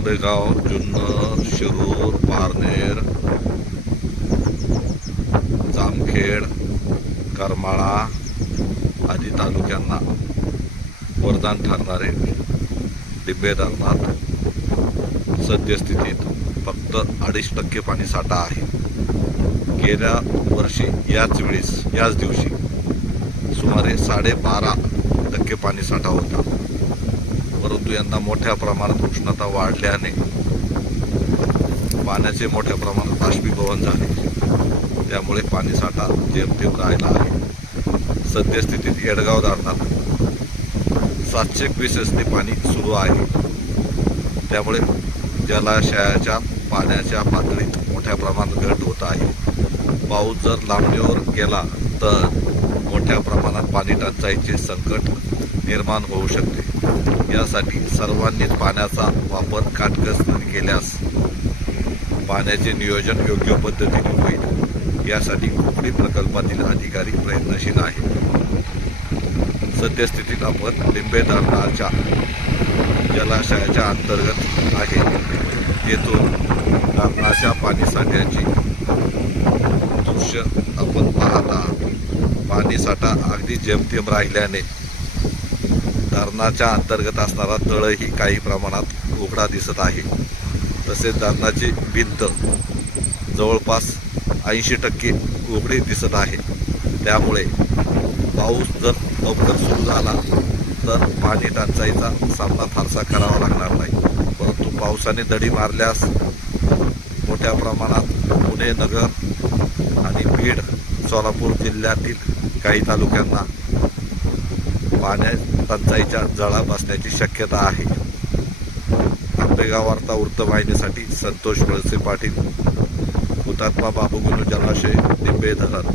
आंबेगाव जुन्नर शिरूर पारनेर जामखेड करमाळा आदी तालुक्यांना वरदान ठरणारे डिब्बे धरणात सद्यस्थितीत फक्त अडीच टक्के पाणी साठा आहे. गेल्या वर्षी याच वेळेस याच दिवशी सुमारे साडेबारा टक्के पाणी साठा होता. परंतु यंदा मोठ्या प्रमाणात उष्णता वाढल्याने पाण्याचे मोठ्या प्रमाणात बाष्पीभवन झाले. त्यामुळे पाणी साठा जेमतेम राहिला आहे. सद्यस्थितीत येडगाव धरणात सातशे क्युसेसने पाणी सुरू आहे. त्यामुळे जलाशयाच्या पाण्याच्या पातळीत मोठ्या प्रमाणात घट होत आहे. पाऊस जर लांबणीवर गेला तर मोठ्या प्रमाणात पाणी टंचाईचे संकट निर्माण होऊ शकते. यासाठी सर्वांनीच पाण्याचा वापर काटकसरीने केल्यास पाण्याचे नियोजन योग्य पद्धतीने होईल. यासाठी कुकडी प्रकल्पातील अधिकारी प्रयत्नशील आहेत. सद्यस्थितीत आपण लिंबे धरणाच्या जलाशयाच्या अंतर्गत आहे. येथून धरणाच्या पाणीसाठ्याची दृश्य पाणीसाठा अगदी जेमतेम राहिल्याने धरणाच्या अंतर्गत असणारा तळही काही प्रमाणात उघडा दिसत आहे. तसेच धरणाची भिंत जवळपास ऐंशी टक्के उघडी दिसत आहे. त्यामुळे पाऊस जर लवकर सुरू झाला तर पाणी टंचाईचा सामना फारसा करावा लागणार नाही. परंतु पावसाने दडी मारल्यास मोठ्या प्रमाणात पुणे नगर आणि बीड सोलापूर जिल्ह्यातील काही तालुक्यांना पाण्या टंचाईच्या जळा बसण्याची शक्यता आहे. आंबेगाव वार्ता वृत्तवाहिनीसाठी संतोष वळसे पाटील हुतात्मा बाबूगुलू जलाशय निंबे धरण